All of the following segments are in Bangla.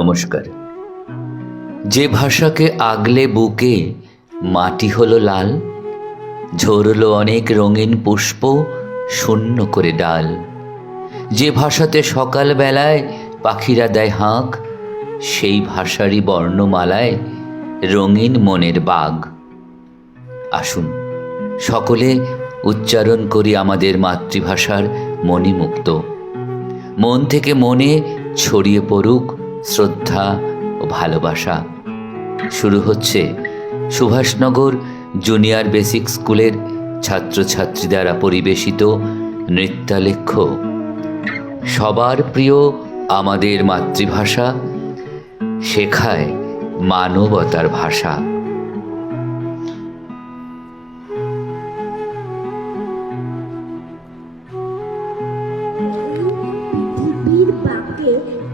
নমস্কার। যে ভাষাকে আগলে বুকে মাটি হলো লাল, ঝরলো অনেক রঙিন পুষ্প শূন্য করে ডাল। যে ভাষাতে সকাল বেলায় পাখিরা দেয় হাঁক, সেই ভাষারই বর্ণমালায় রঙিন মনের বাগ। আসুন সকলে উচ্চারণ করি আমাদের মাতৃভাষার মণিমুক্ত। মন থেকে মনে ছড়িয়ে পড়ুক শ্রদ্ধা ও ভালোবাসা। শুরু হচ্ছে সুভাষনগর জুনিয়র বেসিক স্কুলের ছাত্রছাত্রী দ্বারা পরিবেশিত নৃত্যালেখ্য সবার প্রিয় আমাদের মাতৃভাষা শেখায় মানবতার ভাষা।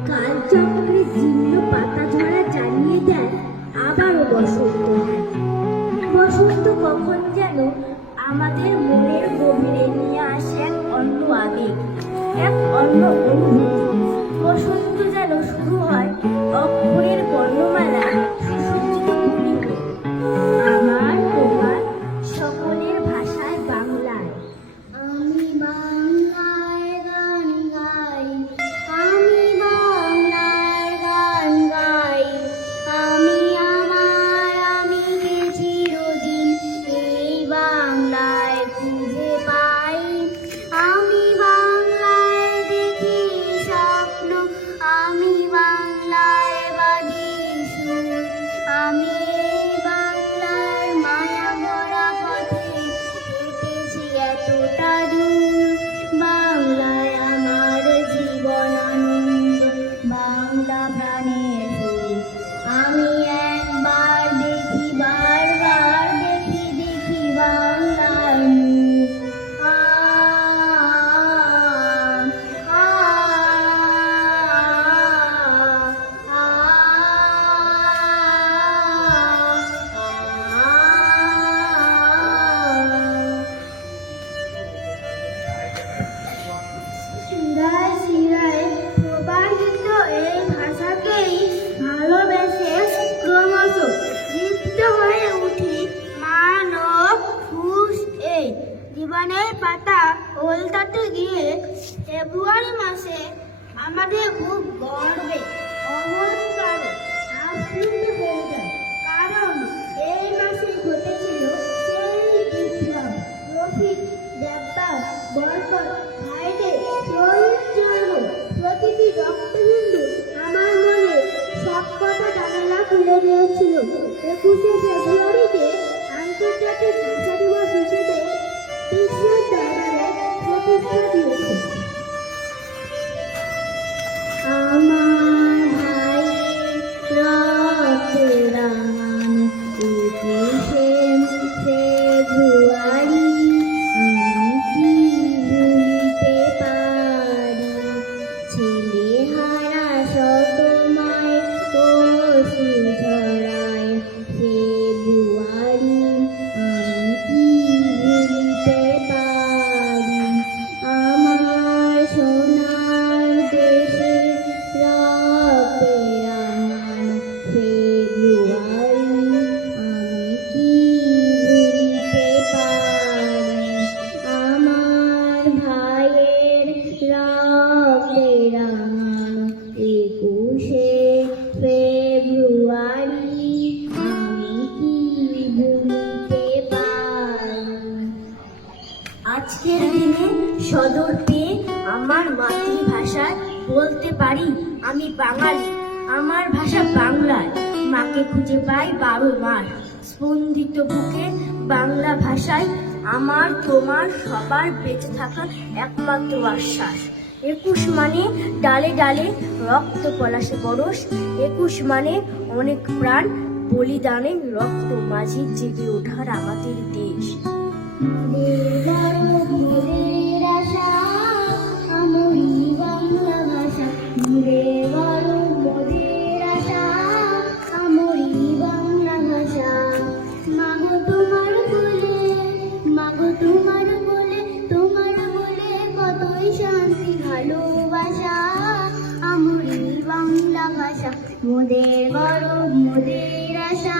কালচক্রে জীর্ণ পাতা ঝরা জানিয়ে দেয় আবারও বসন্ত। বসন্ত কখন যেন আমাদের মনের গভীরে নিয়ে আসে এক অন্য আবেগ, এক অন্য অনুভূতি। বসন্ত যেন শুরু হয় অক্ষরের বর্ণমালা সুসজ্জিত কবির। আমার তোমার সকলের ভাষায় বাংলায়। আমি বাংলায় গান গাই, আমি বাংলায় গান গাই, আমি আমার আমিকে চিরদিন এই বাংলায় খুঁজে পাই। আমি বাংলায় দেখি স্বপ্ন, আমি বাংলায় বাঁধি সুর, আমি এই বাংলার মায়া ভরা পথে হেঁটেছি এতটা দূর। বাংলায় আমার জীবন আনন্দ, বাংলা প্রাণের সুর। আমি একবার দেখি, বারবার দেখি, দেখি বাংলার মুখ। শিরায় শিরায় প্রবাহিত এই ভাষাকেই ভালোবেসে ক্রমশ লিপ্ত হয়ে উঠি মানব ফুস এই জীবনের পাতা উল্টাতে গিয়ে ফেব্রুয়ারি মাসে আমাদের খুব গর্বে অহংকারে আপ্লুত হয়ে যায়। কারণ এই মাসে ঘটেছিল সেই বিপ্লব। রফিক, দেবদাস, বরকত, হায়দে, প্রতিটি রক্তবিন্দু আমার মনে সব কথা জানালা খুলে দিয়েছিল। 21শে ফেব্রুয়ারিতে আন্তর্জাতিক ভাষা দিবস হিসেবে বিশ্বের দরবারে প্রতিষ্ঠা দিয়েছে। আমার ভাই রক্তে রাঙানো 21শে ফেব্রুয়ারি আমি কি ভুলিতে পারি। ছেলেহারা শত মায়ের অশ্রু ঝরায় ফেব্রুয়ারি আমি কি ভুলিতে পারি। আমার সোনার দেশে রক্তে রাঙানো ফেব্রুয়ারি আমি কি ভুলিতে পারি। আমার ভাইয়ের রক্তে রাঙানো 21শে ফেব্রুয়ারি আমি কি ভুলিতে পারি। আজকের দিনে সদর পেয়ে আমার মাতৃভাষায় বলতে পারি আমি বাঙালি। আমার ভাষা বাংলায় মাকে খুঁজে পাই 12 মাস। স্পন্দিত বুকে বাংলা ভাষায় আমার তোমার সবার বেঁচে থাকার একমাত্র আশ্বাস। 21 মানে ডালে ডালে রক্ত পলাশে বরস। 21 মানে অনেক প্রাণ বলিদানে রক্ত মাঝে জেগে ওঠার আমাদের দেশ। বাংলা ভাষা বাংলা ভাষা মাগো তোমার বলে, মাগো তোমার বলে, তোমার বলে কতই শান্তি ভালোবাসা। আমরি বাংলা ভাষা আশা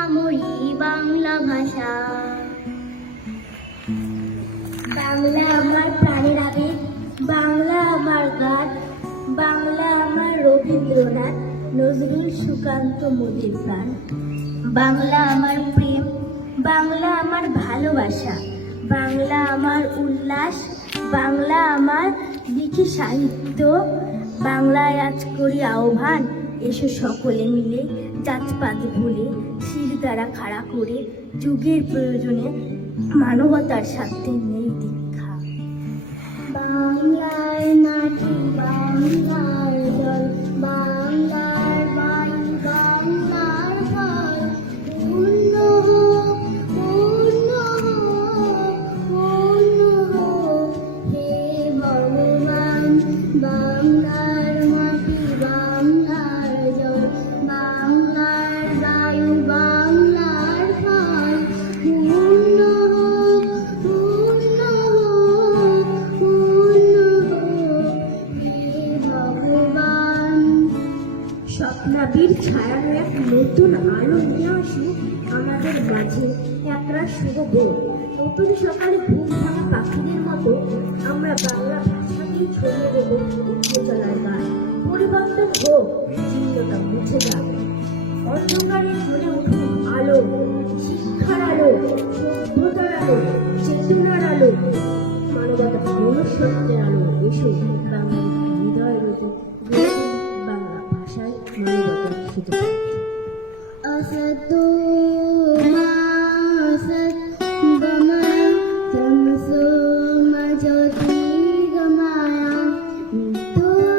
আমরি বাংলা ভাষা। বাংলা আমার প্রাণের আবেগ, বাংলা আমার গান, বাংলা আমার রবীন্দ্রনাথ নজরুল সুকান্ত মোদির গান। বাংলা আমার প্রেম, বাংলা আমার ভালোবাসা, বাংলা আমার উল্লাস, বাংলা আমার লিখি সাহিত্য। বাংলায় আজ করি আহ্বান, এসো সকলে মিলে জাতপাত ভুলে শির দ্বারা খাড়া করে যুগের প্রয়োজনে মানবতার স্বার্থে নেই দীক্ষা। বাংলার মাটি, বাংলার জল, বাংলার বায়ু, বাংলার ফল, পূর্ণ হোক, পূর্ণ হোক, পূর্ণ হোক হে ভগবান। বাংলার মাটি, বাংলার জল, বাংলার বায়ু, বাংলার ফল, পূর্ণ হোক, পূর্ণ হোক, পূর্ণ হোক হে ভগবান। স্বপ্নাবীর ছায়ার এক নতুন আলো নিয়ে আসুক আমাদের মাঝে একটা শুভ ভোর। নতুন সকালে ঘুম ভাঙা পাখিদের মতো আমরা বাংলা ভাষাকেই ছড়িয়ে দেব উচ্চতলার গান। পরিবর্তন হোক, জীর্ণতা মুছে যাবে, অন্ধকারে জ্বলে উঠুক আলো, শিক্ষার আলো, সভ্যতার আলো, চেতনার আলো, মানবতা মনুষ্যত্বের আলো। এসো বাংলা হৃদয় রোগে বাংলা ভাষায় মানবতার সুযোগ। असतो मा सद्गमय तमसो मा ज्योतिर्गमय मृत्युर्मामृतं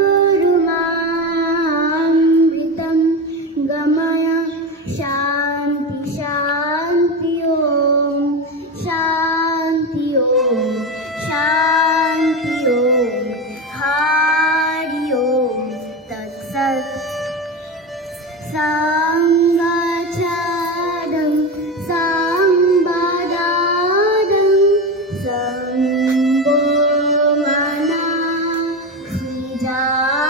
गमय। शान्ति शान्ति ओम, शान्ति ओम, शान्ति ओम, हरि ओम तत्सत्। संगच्छदं संवदनं संगोमना सृजानतं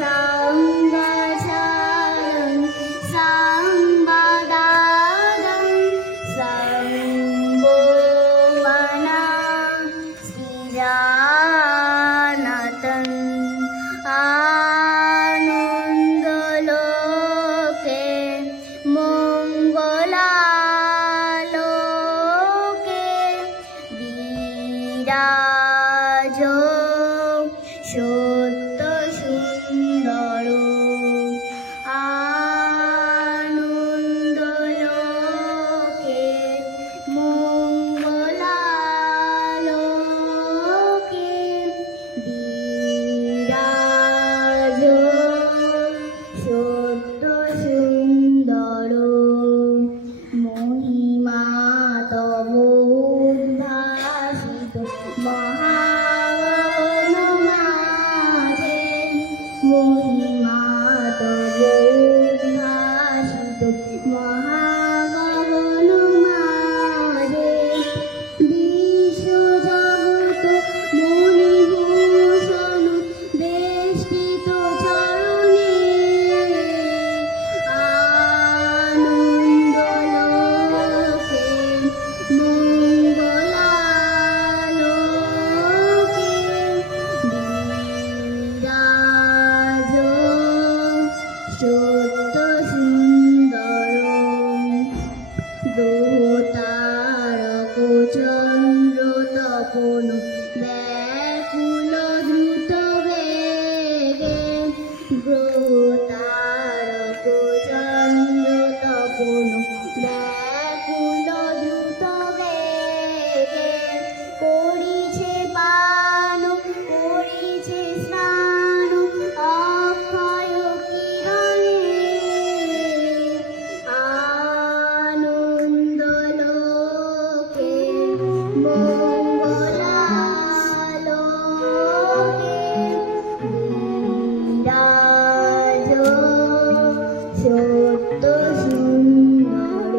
संगच्छदं संवदनं संगोमना सृजानतं। আনন্দলোকে মঙ্গলালোকে বিরাজ সত্য সুন্দর। আনন্দলোকে মঙ্গলালোকে বিরাজ সত্য সুন্দর। মহিমা তব উদ্ভাসিত মহাগণ মাঝে, মহিমা তব উদ্ভাসিত মহাগণ মাঝে। বিশ্বজগৎ মণিভূষণ বেষ্টিত চরণে, আনন্দলোকে মঙ্গলালোকে বিরাজ সত্য সুন্দর। গ্রহ তারক চন্দ্র তপন ব্যাকুল দ্রুত বেগে, গ্রহ তারক চন্দ্র তপন ব্যাকুল দ্রুত বেগে। করিছে পান, করিছে স্নান অক্ষয় কিরণে, আনন্দলোকে মঙ্গলালোকে বিরাজ সত্য সুন্দর।